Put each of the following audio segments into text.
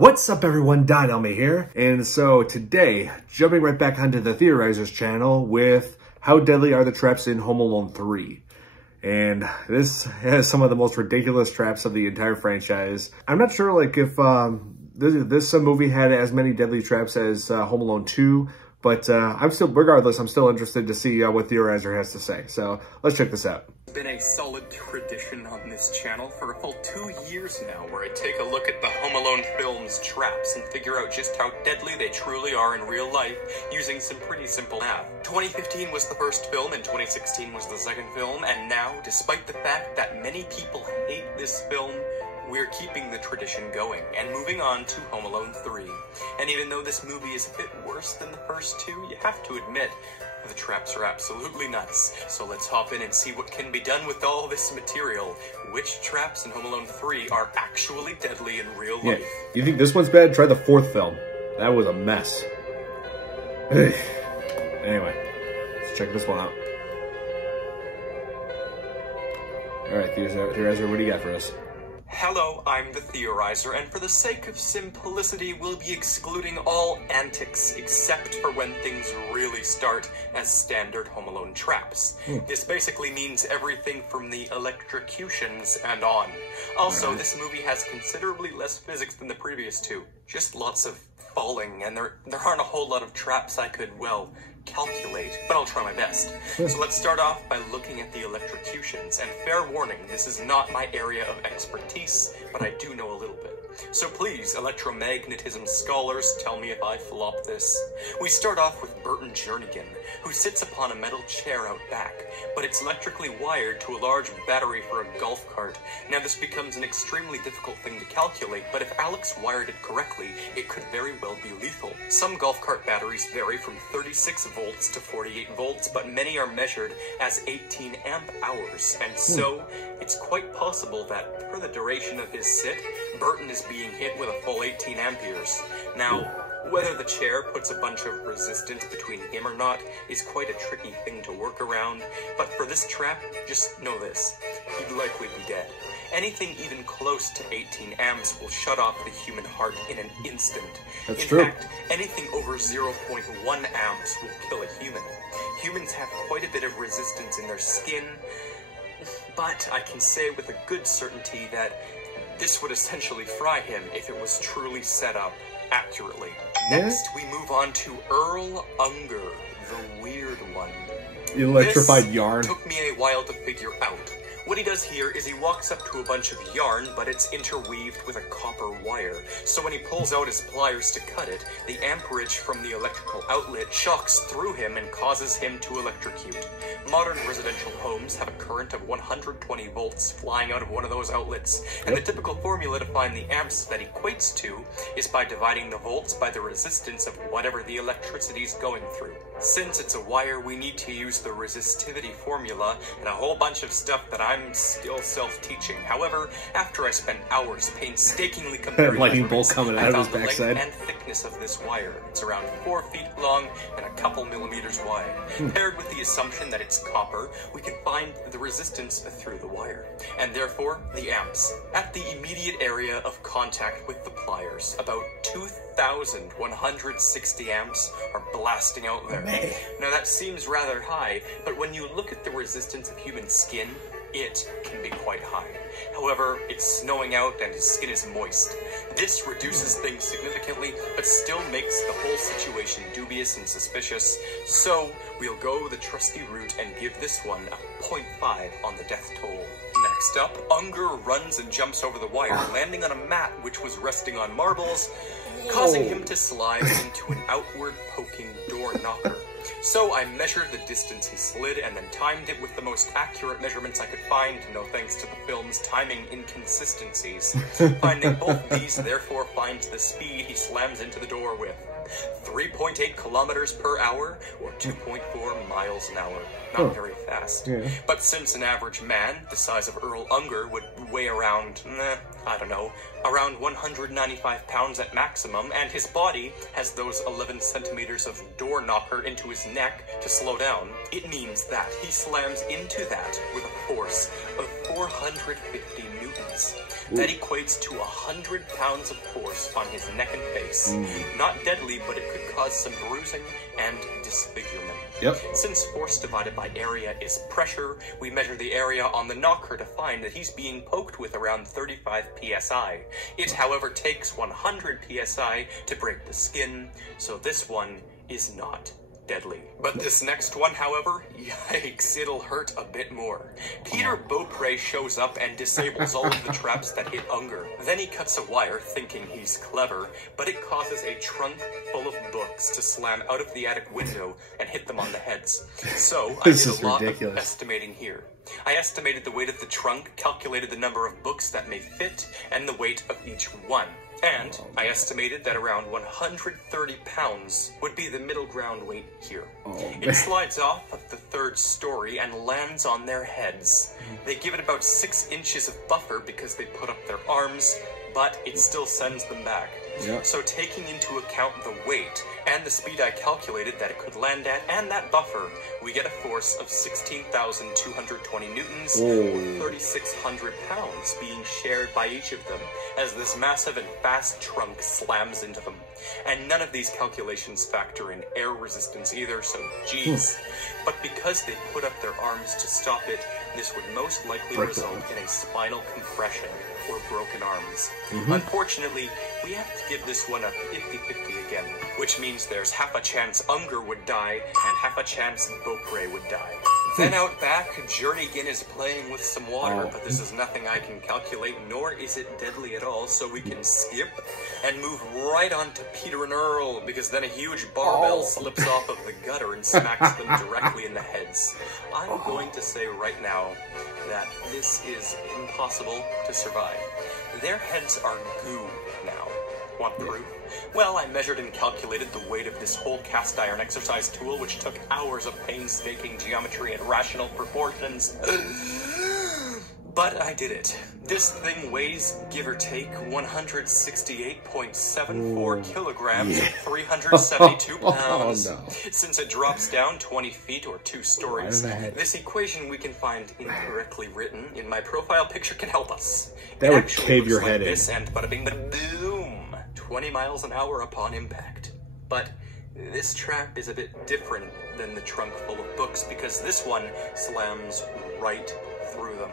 What's up everyone, Elmi here, and so today, jumping right back onto the Theorizer's channel with how deadly are the traps in Home Alone 3. And this has some of the most ridiculous traps of the entire franchise. I'm not sure like if this movie had as many deadly traps as Home Alone 2, but regardless, I'm still interested to see what Theorizer has to say. So let's check this out. It's been a solid tradition on this channel for a full 2 years now, where I take a look at the Home Alone films' traps and figure out just how deadly they truly are in real life using some pretty simple math. 2015 was the first film and 2016 was the second film, and now, despite the fact that many people hate this film, we're keeping the tradition going and moving on to Home Alone 3. And even though this movie is a bit worse than the first two, you have to admit, the traps are absolutely nuts. So let's hop in and see what can be done with all this material. Which traps in Home Alone 3 are actually deadly in real life? You think this one's bad? Try the fourth film. That was a mess. Anyway, let's check this one out. Alright, Theorizer, what do you got for us? Hello, I'm the Theorizer, and for the sake of simplicity, we'll be excluding all antics except for when things really start as standard Home Alone traps. This basically means everything from the electrocutions and on. Also, this movie has considerably less physics than the previous two. Just lots of falling, and there aren't a whole lot of traps I could, well, calculate, but I'll try my best. So let's start off by looking at the electrocutions, and fair warning, this is not my area of expertise, but I do know a little bit. So please, electromagnetism scholars, tell me if I flop this. We start off with Burton Jernigan, who sits upon a metal chair out back, but it's electrically wired to a large battery for a golf cart. Now this becomes an extremely difficult thing to calculate, but if Alex wired it correctly, it could very well be lethal. Some golf cart batteries vary from 36 volts to 48 volts, but many are measured as 18 amp hours, and so it's quite possible that for the duration of his sit, Burton is being hit with a full 18 amperes. Now, whether the chair puts a bunch of resistance between him or not is quite a tricky thing to work around, but for this trap, just know this, he'd likely be dead. Anything even close to 18 amps will shut off the human heart in an instant. That's true. In fact, anything over 0.1 amps will kill a human. Humans have quite a bit of resistance in their skin, but I can say with a good certainty that this would essentially fry him if it was truly set up accurately. Next, we move on to Earl Unger, the weird one. Electrified yarn. Took me a while to figure out. What he does here is he walks up to a bunch of yarn, but it's interweaved with a copper wire. So when he pulls out his pliers to cut it, the amperage from the electrical outlet shocks through him and causes him to electrocute. Modern residential homes have a current of 120 volts flying out of one of those outlets, and the typical formula to find the amps that equates to is by dividing the volts by the resistance of whatever the electricity is going through. Since it's a wire, we need to use the resistivity formula and a whole bunch of stuff that I'm still self-teaching. However, after I spent hours painstakingly comparing lightning bolt coming out of his the backside. length and thickness of this wire. It's around 4 feet long and a couple millimeters wide. Paired with the assumption that it's copper, we can find the resistance through the wire, and therefore the amps. At the immediate area of contact with the pliers, about 2,160 amps are blasting out there. Now that seems rather high, but when you look at the resistance of human skin, it can be quite high. However, it's snowing out and his skin is moist. This reduces things significantly, but still makes the whole situation dubious and suspicious, so we'll go the trusty route and give this one a 0.5 on the death toll. Next up, Unger runs and jumps over the wire, landing on a mat which was resting on marbles, causing him to slide into an outward poking door knocker. So I measured the distance he slid and then timed it with the most accurate measurements I could find, no thanks to the film's timing inconsistencies. Finding both these therefore finds the speed he slams into the door with. 3.8 kilometers per hour or 2.4 miles an hour. Not very fast. But since an average man, the size of Earl Unger, would weigh around, I don't know, around 195 pounds at maximum, and his body has those 11 centimeters of door knocker into his neck to slow down, it means that he slams into that with a force of 450 newtons. That equates to 100 pounds of force on his neck and face. Not deadly, but it could cause some bruising and disfigurement. Yep. Since force divided by area is pressure, we measure the area on the knocker to find that he's being poked with around 35 psi. It, however, takes 100 psi to break the skin, so this one is not deadly. But this next one, however, yikes, it'll hurt a bit more. Peter Beaupre shows up and disables all of the traps that hit Unger. Then he cuts a wire, thinking he's clever, but it causes a trunk full of books to slam out of the attic window and hit them on the heads. So, I did a lot of estimating here. I estimated the weight of the trunk, calculated the number of books that may fit, and the weight of each one. And I estimated that around 130 pounds would be the middle ground weight here. It slides off of the third story and lands on their heads. They give it about 6 inches of buffer because they put up their arms, but it still sends them back. Yep. So taking into account the weight and the speed I calculated that it could land at and that buffer, we get a force of 16,220 newtons, with 3,600 pounds being shared by each of them as this massive and fast trunk slams into them. And none of these calculations factor in air resistance either, so geez. But because they put up their arms to stop it, this would most likely result in a spinal compression or broken arms. Unfortunately, we have to give this one a 50-50 again, which means there's half a chance Unger would die and half a chance Beaupre would die. Then out back, Jernigan is playing with some water, but this is nothing I can calculate, nor is it deadly at all, so we can skip and move right on to Peter and Earl, because then a huge barbell slips off of the gutter and smacks them directly in the heads. I'm going to say right now that this is impossible to survive. Their heads are goo now. Want proof? Well, I measured and calculated the weight of this whole cast iron exercise tool, which took hours of painstaking geometry and rational proportions. But I did it. This thing weighs, give or take, 168.74 kilograms, 372 pounds. Since it drops down 20 feet or 2 stories, this equation we can find incorrectly written in my profile picture can help us. That would cave your head in. This and bada bing bada boom, 20 miles an hour upon impact. But this trap is a bit different than the trunk full of books because this one slams right through them.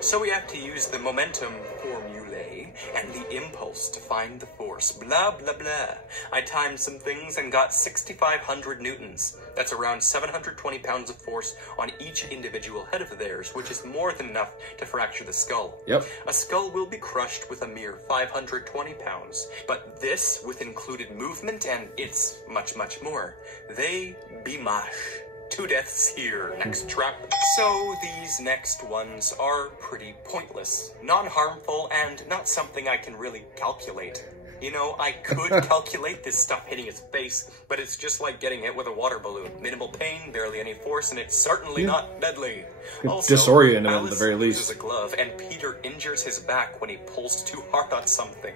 So we have to use the momentum formulae and the impulse to find the force. Blah, blah, blah. I timed some things and got 6,500 newtons. That's around 720 pounds of force on each individual head of theirs, which is more than enough to fracture the skull. Yep. A skull will be crushed with a mere 520 pounds. But this, with included movement and it's much, much more, they be mash. 2 deaths here. Next trap. So these next ones are pretty pointless, non-harmful, and not something I can really calculate. You know, I could calculate this stuff hitting his face, but it's just like getting hit with a water balloon. Minimal pain, barely any force, and it's certainly not deadly. Also, disorient him Alice at the very least. loses a glove, and Peter injures his back when he pulls too hard on something.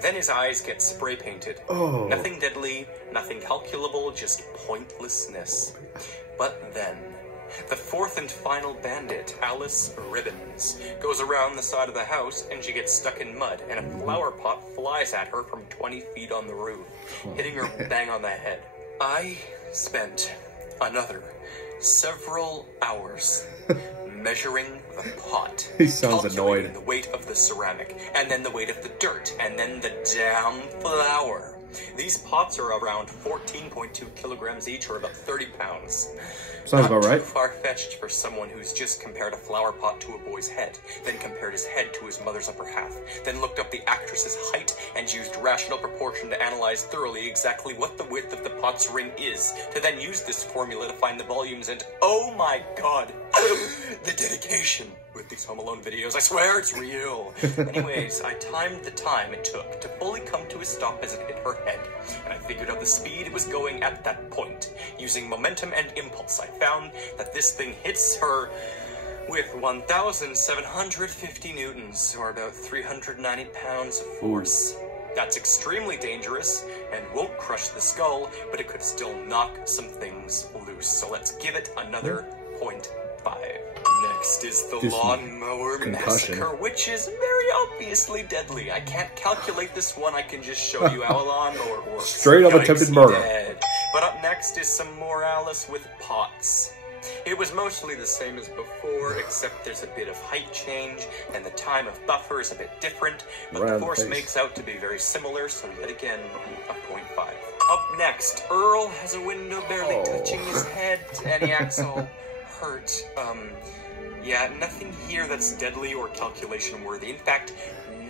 Then his eyes get spray painted. Nothing deadly, nothing calculable, just pointlessness. But then, the fourth and final bandit, Alice Ribbons, goes around the side of the house and she gets stuck in mud, and a flower pot flies at her from 20 feet on the roof, hitting her bang on the head. I spent another several hours measuring the pot. He sounds annoyed. The weight of the ceramic, and then the weight of the dirt, and then the damn flour. These pots are around 14.2 kilograms each, or about 30 pounds. Sounds about right. Not too far-fetched for someone who's just compared a flower pot to a boy's head, then compared his head to his mother's upper half, then looked up the actress's height and used rational proportion to analyze thoroughly exactly what the width of the pot's ring is, to then use this formula to find the volumes, and oh my god, the dedication with these Home Alone videos, I swear it's real. Anyways, I timed the time it took to fully come to a stop as it hit her head, and I figured out the speed it was going at that point. Using momentum and impulse, I found that this thing hits her with 1,750 newtons, or about 390 pounds of force. That's extremely dangerous, and won't crush the skull, but it could still knock some things loose. So let's give it another point 5. Next is the lawnmower concussion. massacre, which is very obviously deadly. I can't calculate this one, I can just show you how a lawnmower works. Straight up attempted murder. Dead. But up next is some more Alice with pots. It was mostly the same as before, except there's a bit of height change, and the time of buffer is a bit different, but the force makes out to be very similar, so yet again, a 0.5. Up next, Earl has a window barely touching his head, and he acts all hurt. Yeah, nothing here that's deadly or calculation worthy. In fact,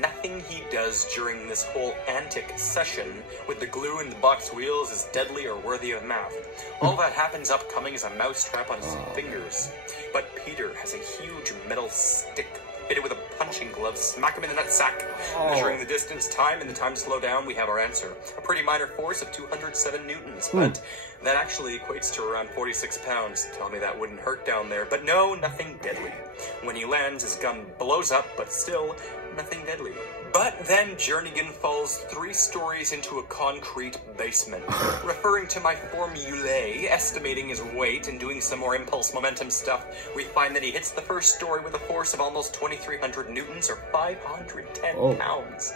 nothing he does during this whole antic session with the glue and the box wheels is deadly or worthy of math. All that happens upcoming is a mousetrap on his fingers. But Peter has a huge metal stick fitted with a punching glove, smack him in the nutsack. Measuring the distance, time, and the time to slow down, we have our answer. A pretty minor force of 207 newtons, but that actually equates to around 46 pounds. Tell me that wouldn't hurt down there. But no, nothing deadly. When he lands, his gun blows up, but still, nothing deadly. But then Jernigan falls 3 stories into a concrete basement. Referring to my formulae, estimating his weight and doing some more impulse momentum stuff, we find that he hits the first story with a force of almost 2,300 newtons or 510 pounds.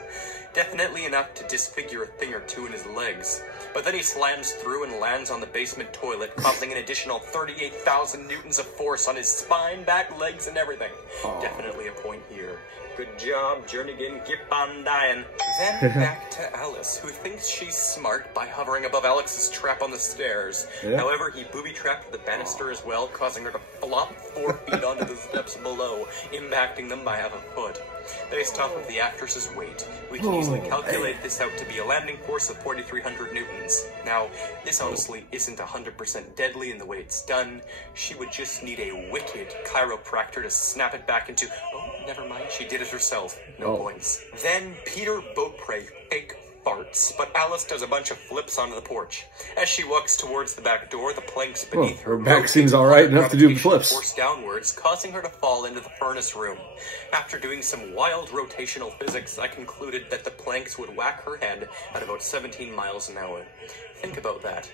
Definitely enough to disfigure a thing or two in his legs. But then he slams through and lands on the basement toilet, causing an additional 38,000 newtons of force on his spine, back, legs, and everything. Definitely a point here. Good job, Jernigan, keep on dying. Then back to Alice, who thinks she's smart by hovering above Alex's trap on the stairs. However, he booby-trapped the banister as well, causing her to flop 4 feet onto the steps below, impacting them by half a foot. Based off of the actress's weight, we can easily calculate this out to be a landing force of 4,300 newtons. Now, this honestly isn't 100% deadly in the way it's done. She would just need a wicked chiropractor to snap it back into... Oh, never mind, she did it herself. No points. Then Peter Beaupre fake farts, but Alice does a bunch of flips onto the porch. As she walks towards the back door, the planks beneath her back seems alright enough to do flips. Force downwards, causing her to fall into the furnace room. After doing some wild rotational physics, I concluded that the planks would whack her head at about 17 miles an hour. Think about that.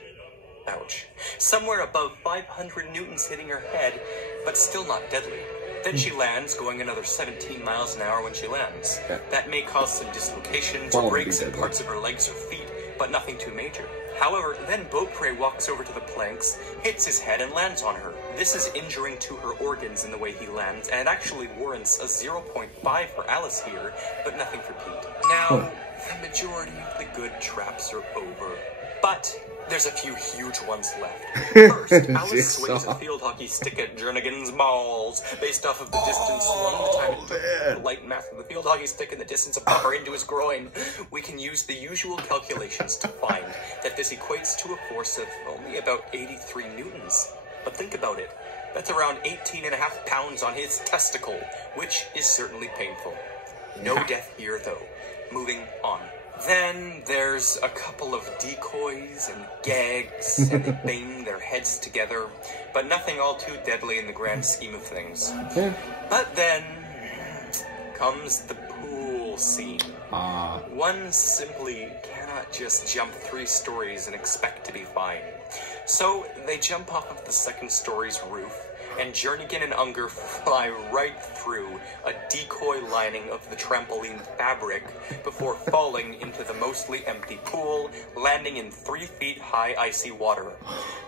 Ouch. Somewhere above 500 newtons hitting her head, but still not deadly. Then she lands, going another 17 miles an hour when she lands. That may cause some dislocations or breaks in parts of her legs or feet, but nothing too major. However, then Beaupre walks over to the planks, hits his head, and lands on her. This is injuring to her organs in the way he lands, and it actually warrants a 0.5 for Alice here, but nothing for Pete. Now, the majority of the good traps are over, but there's a few huge ones left. First, Alice swings a field hockey stick at Jernigan's balls. Based off of the distance swung, the time it took, the light mass of the field hockey stick, and the distance of buffer into his groin, we can use the usual calculations to find that this equates to a force of only about 83 newtons. But think about it. That's around 18.5 pounds on his testicle, which is certainly painful. No death here, though. Moving on. Then there's a couple of decoys and gags, and they bang their heads together, but nothing all too deadly in the grand scheme of things. But then comes the pool scene. One simply cannot just jump 3 stories and expect to be fine. So they jump off of the 2nd story's roof, and Jernigan and Unger fly right through a decoy lining of the trampoline fabric before falling into the mostly empty pool, landing in 3 feet high icy water.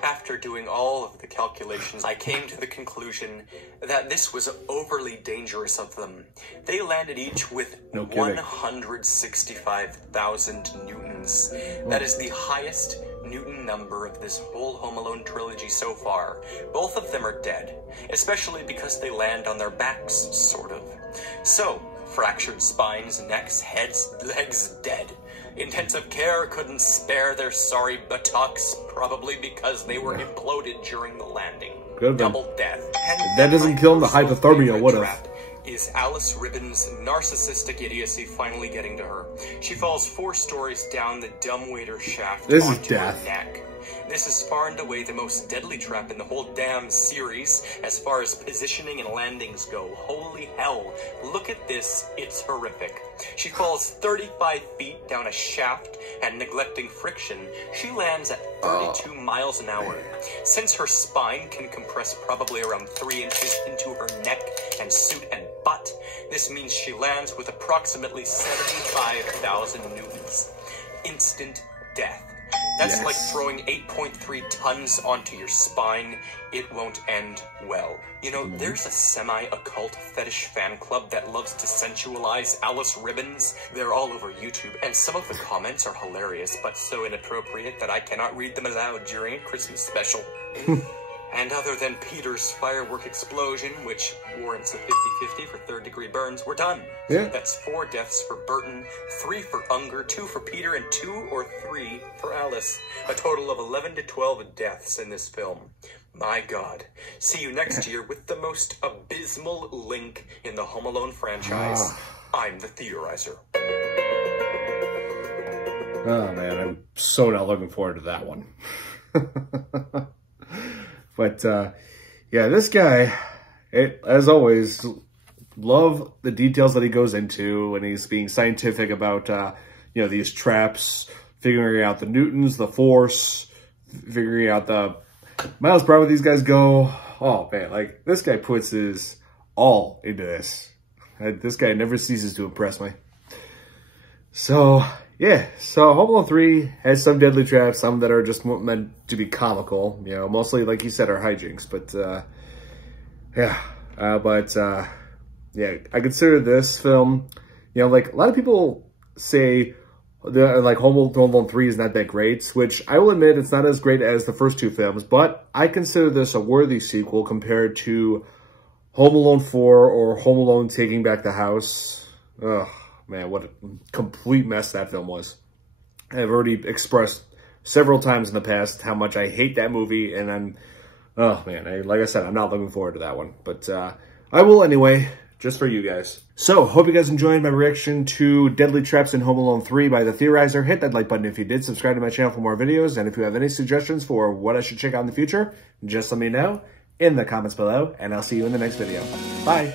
After doing all of the calculations, I came to the conclusion that this was overly dangerous of them. They landed each with 165,000 newtons. That is the highest Newton number of this whole Home Alone trilogy so far. Both of them are dead, especially because they land on their backs, sort of. So, fractured spines, necks, heads, legs dead. Intensive care couldn't spare their sorry buttocks, probably because they were imploded during the landing. Double death. If that doesn't kill him, the hypothermia would have. Is Alice Ribbon's narcissistic idiocy finally getting to her? She falls 4 stories down the dumbwaiter shaft onto her neck. This is far and away the most deadly trap in the whole damn series, as far as positioning and landings go. Holy hell, look at this, it's horrific. She falls 35 feet down a shaft, and neglecting friction, she lands at 32 miles an hour. Since her spine can compress probably around 3 inches into her neck and suit and butt, this means she lands with approximately 75,000 newtons. Instant death. That's like throwing 8.3 tons onto your spine. It won't end well. You know, there's a semi-occult fetish fan club that loves to sensualize Alice ribbons. They're all over YouTube, and some of the comments are hilarious, but so inappropriate that I cannot read them aloud during a Christmas special. And other than Peter's firework explosion, which warrants a 50-50 for third-degree burns, we're done. Yeah. That's 4 deaths for Burton, 3 for Unger, 2 for Peter, and 2 or 3 for Alice. A total of 11 to 12 deaths in this film. My God. See you next year with the most abysmal link in the Home Alone franchise. I'm the Theorizer. Oh, man, I'm so not looking forward to that one. But, yeah, this guy, as always, love the details that he goes into when he's being scientific about, you know, these traps, figuring out the newtons, the force, figuring out the miles per hour these guys go. Oh, man, like, this guy puts his all into this. This guy never ceases to impress me. So, yeah, so Home Alone 3 has some deadly traps, some that are just meant to be comical, you know, mostly, like you said, are hijinks, but, yeah, I consider this film, you know, like, a lot of people say, like, Home Alone 3 is not that great, which I will admit it's not as great as the first 2 films, but I consider this a worthy sequel compared to Home Alone 4 or Home Alone Taking Back the House. Ugh. Man, what a complete mess that film was. I've already expressed several times in the past how much I hate that movie, and I'm, oh man, like I said, I'm not looking forward to that one. But I will anyway, just for you guys. So, hope you guys enjoyed my reaction to Deadly Traps in Home Alone 3 by The Theorizer. Hit that like button if you did, subscribe to my channel for more videos, and if you have any suggestions for what I should check out in the future, just let me know in the comments below, and I'll see you in the next video. Bye!